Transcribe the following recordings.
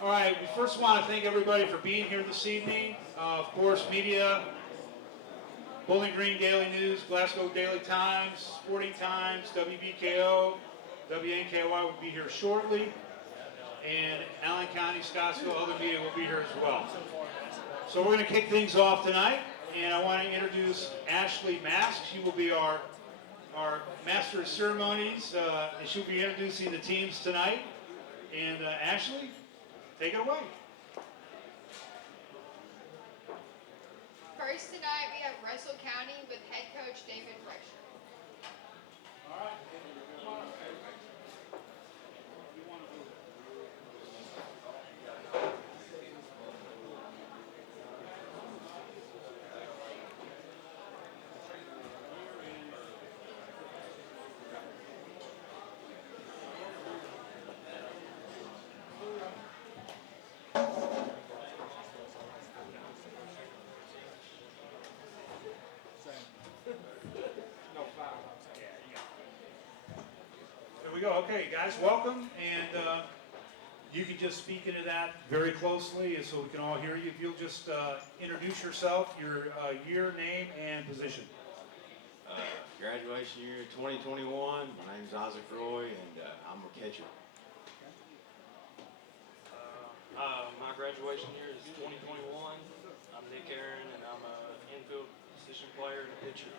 All right, we first want to thank everybody for being here this evening. Of course, media, Bowling Green Daily News, Glasgow Daily Times, Sporting Times, WBKO, WNKY will be here shortly, and Allen County, Scottsville, other media will be here as well. So we're going to kick things off tonight, and I want to introduce Ashley Mask. She will be our Master of Ceremonies, and she'll be introducing the teams tonight. And Ashley, take it away. First tonight we have Russell County with head coach David Fresher. All right. There we go. Okay, guys, welcome. And you can just speak into that very closely so we can all hear you. If you'll just introduce yourself, your year, name, and position. Graduation year 2021. My name is Zaza Roy, and I'm a catcher. My graduation year is 2021. I'm Nick Aaron, and I'm an infield position player and a pitcher.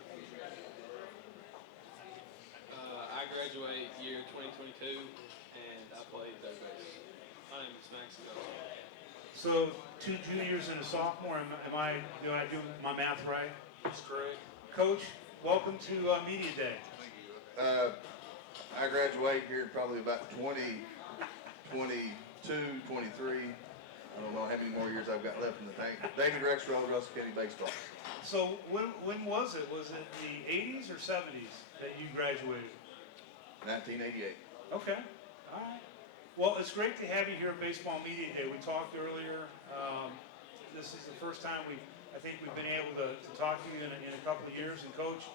I graduate year 2022, and I played third base. My name is Matson. So 2 juniors and a sophomore. Do I do my math right? That's correct. Coach, welcome to Media Day. I graduate here probably about 2022, 23. I don't know how many more years I've got left in the tank. David Rexroth, Russell County Baseball. So when was it? Was it the 80s or 70s that you graduated? 1988. Okay, all right. Well, it's great to have you here at Baseball Media Day. We talked earlier. This is the first time I think we've been able to talk to you in a couple of years. And Coach,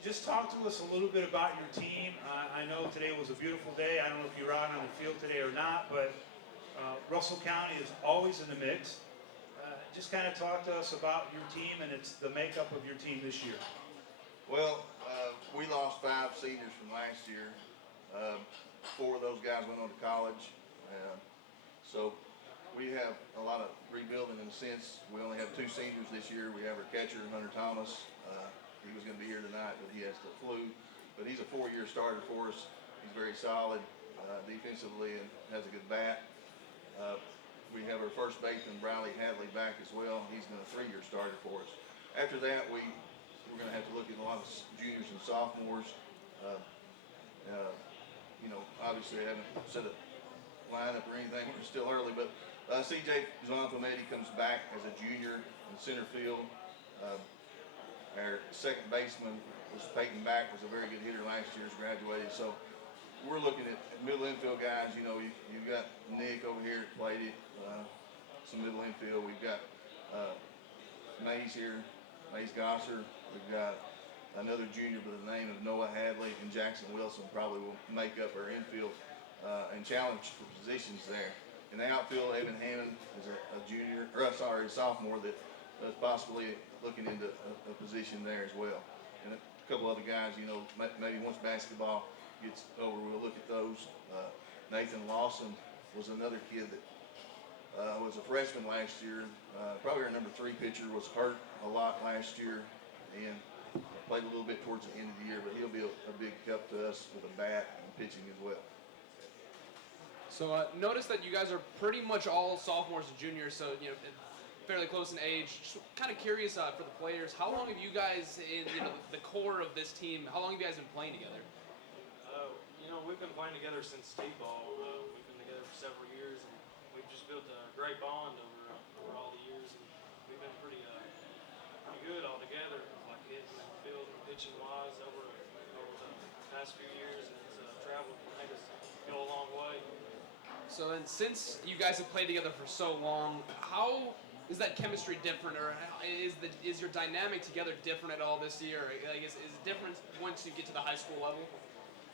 just talk to us a little bit about your team. I know today was a beautiful day. I don't know if you're out on the field today or not, but Russell County is always in the mix. Just kind of talk to us about your team and the makeup of your team this year. Well, we lost 5 seniors from last year. 4 of those guys went on to college. So we have a lot of rebuilding in a sense. We only have 2 seniors this year. We have our catcher, Hunter Thomas. He was going to be here tonight, but he has the flu. But he's a 4-year starter for us. He's very solid defensively and has a good bat. We have our first baseman, Briley Hadley, back as well. He's been a 3-year starter for us. After that, we're going to have to look at a lot of juniors and sophomores. Obviously I haven't set a lineup or anything. We're still early, but CJ Zonfamedi comes back as a junior in center field. Our second baseman was Peyton Back, was a very good hitter last year, has graduated. So we're looking at middle infield guys. You've got Nick over here that played it, some middle infield. We've got Mays here, Mays Gosser. We've got another junior by the name of Noah Hadley, and Jackson Wilson probably will make up our infield and challenge for positions there. In the outfield, Evan Hammond is a sophomore that is possibly looking into a position there as well. And a couple other guys, maybe once basketball gets over, we'll look at those. Nathan Lawson was another kid that was a freshman last year. Probably our number 3 pitcher, was hurt a lot last year and played a little bit towards the end of the year, but he'll be a big help to us with a bat and pitching as well. So notice that you guys are pretty much all sophomores and juniors, so fairly close in age. Just kind of curious for the players, how long have you guys in the core of this team? How long have you guys been playing together? We've been playing together since T-ball. We've been together for several years, and we've just built a great bond over all the years. And we've been pretty good all together, like hitting and field and pitching wise over the past few years, and it's traveled and made us go a long way. So then, since you guys have played together for so long, how is that chemistry different, or is your dynamic together different at all this year? Like, is it different once you get to the high school level?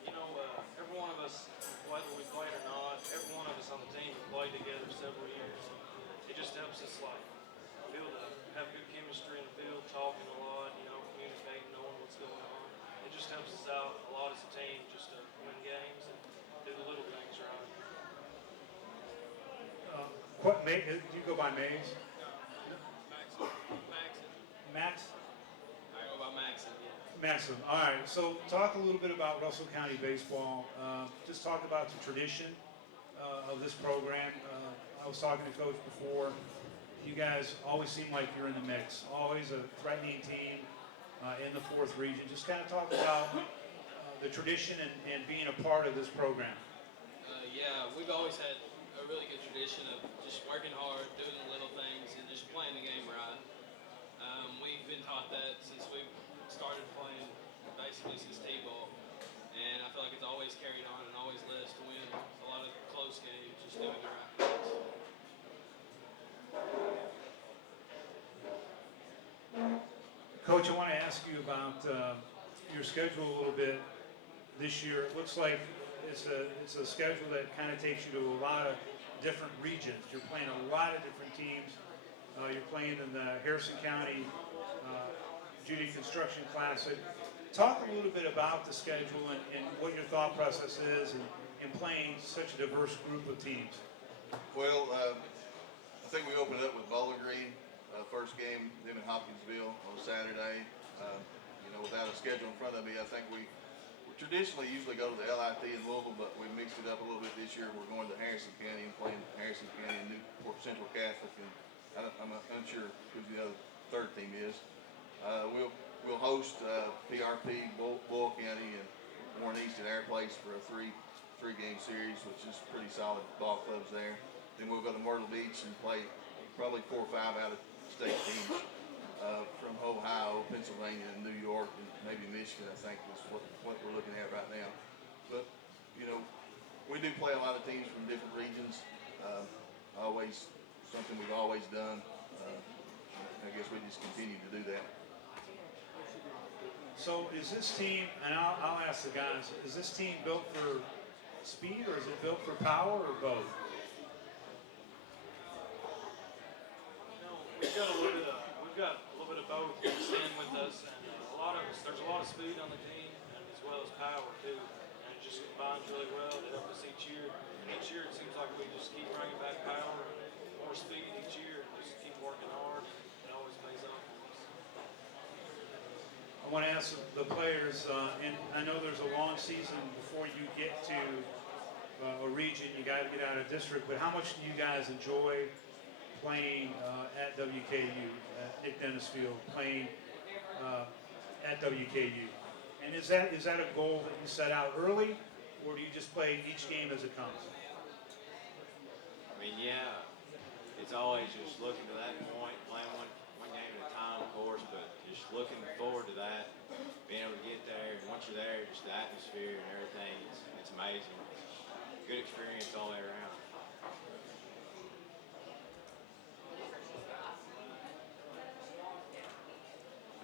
Every one of us, whether we played or not, every one of us on the team have played played together several years. It just helps us like have good chemistry in the field, talking a lot, communicating, knowing what's going on. It just helps us out a lot as a team just to win games and do the little things right. Do you go by Mays? Maxon. Max? I go by Maxon, yeah. Matson. All right. So talk a little bit about Russell County baseball. Just talk about the tradition of this program. I was talking to Coach before. You guys always seem like you're in the mix. Always a threatening team in the 4th region. Just kind of talk about the tradition and being a part of this program. Yeah, we've always had a really good tradition of just working hard, doing the little things, and just playing the game right. We've been taught that since we've started playing, basically since T-ball, and I feel like it's always carried on and always led us to win a lot of close games, just doing the right things. Coach, I want to ask you about your schedule a little bit this year. It looks like it's a schedule that kind of takes you to a lot of different regions. You're playing a lot of different teams. You're playing in the Harrison County Judy Construction Classic. Talk a little bit about the schedule and what your thought process is in playing such a diverse group of teams. Well, I think we opened up with Bowling Green, first game, them in Hopkinsville on Saturday. Without a schedule in front of me, I think we traditionally usually go to the LIT in Louisville, but we mixed it up a little bit this year. We're going to Harrison County and playing Harrison County and Newport Central Catholic, and I'm unsure who the other third team is. We'll host PRP, Bull County, and Warren East at our place for a three-game series, which is pretty solid ball clubs there. Then we'll go to Myrtle Beach and play probably 4 or 5 out-of-state teams from Ohio, Pennsylvania, and New York, and maybe Michigan, I think, is what we're looking at right now. But, we do play a lot of teams from different regions. Always something we've always done. I guess we just continue to do that. So is this team, and I'll ask the guys, is this team built for speed or is it built for power or both? We've got a little bit of both staying with us, and there's a lot of speed on the team, and as well as power too, and it just combines really well. They help us each year, and each year it seems like we just keep bringing back power and more speed each year, and just keep working hard. It always pays off for us. I want to ask the players, and I know there's a long season before you get to a region. You got to get out of district, but how much do you guys enjoy playing at WKU, at Nick Dennis Field, playing at WKU? And is that a goal that you set out early, or do you just play each game as it comes? I mean, yeah, it's always just looking to that point, playing one game at a time, of course, but just looking forward to that, being able to get there. And once you're there, just the atmosphere and everything, it's amazing. Good experience all the way around.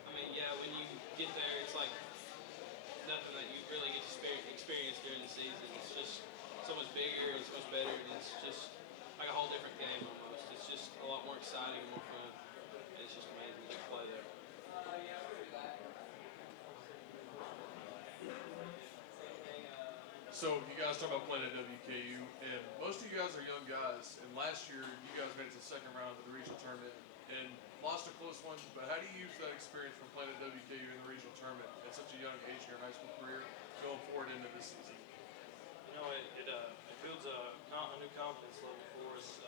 I mean, yeah, when you get there, it's like nothing that you really get to experience during the season. It's just so much bigger and so much better, and it's just like a whole different game almost. It's just a lot more exciting and more fun. And it's just amazing to play there. So you guys talk about playing at WKU, and most of you guys are young guys. And last year, you guys made it to the second round of the regional tournament and lost a close one. But how do you use that experience from playing at WKU in the regional tournament at such a young age in your high school career going forward into this season? It builds a new confidence level for us.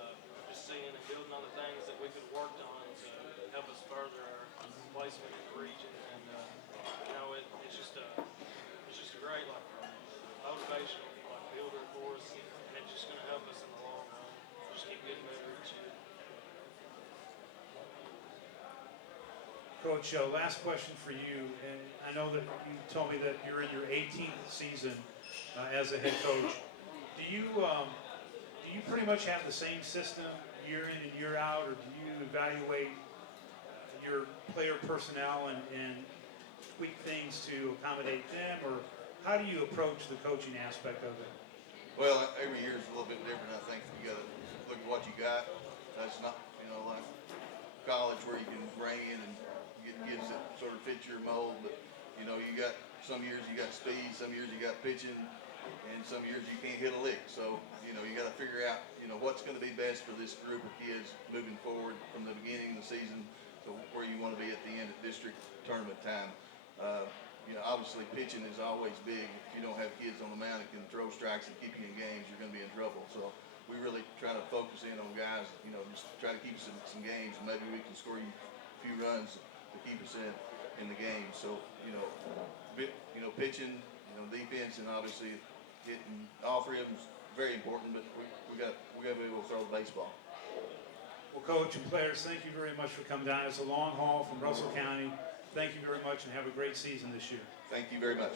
Just seeing and building on the things that we could have worked on to help us further our placement in the region. And it's just a great motivational builder for us, and it's just going to help us in the long run. Just keep getting better each year. Coach, last question for you, and I know that you told me that you're in your 18th season as a head coach. Do you pretty much have the same system year in and year out, or do you evaluate your player personnel and tweak things to accommodate them, or how do you approach the coaching aspect of it? Well, every year is a little bit different. I think you got to look out. It's not, like college where you can bring in and get kids that sort of fit your mold, but you got some years you got speed, some years you got pitching, and some years you can't hit a lick. So you got to figure out what's going to be best for this group of kids moving forward from the beginning of the season to where you want to be at the end of district tournament time. Obviously pitching is always big. If you don't have kids on the mound that can throw strikes and keep you in games, you're going to be in trouble. So we really try to focus in on guys, just try to keep us in some games, and maybe we can score you a few runs to keep us in the game. So, pitching, defense, and obviously hitting all three of them is very important, but we got to be able to throw the baseball. Well, Coach and players, thank you very much for coming down. It's a long haul from Russell County. Thank you very much and have a great season this year. Thank you very much.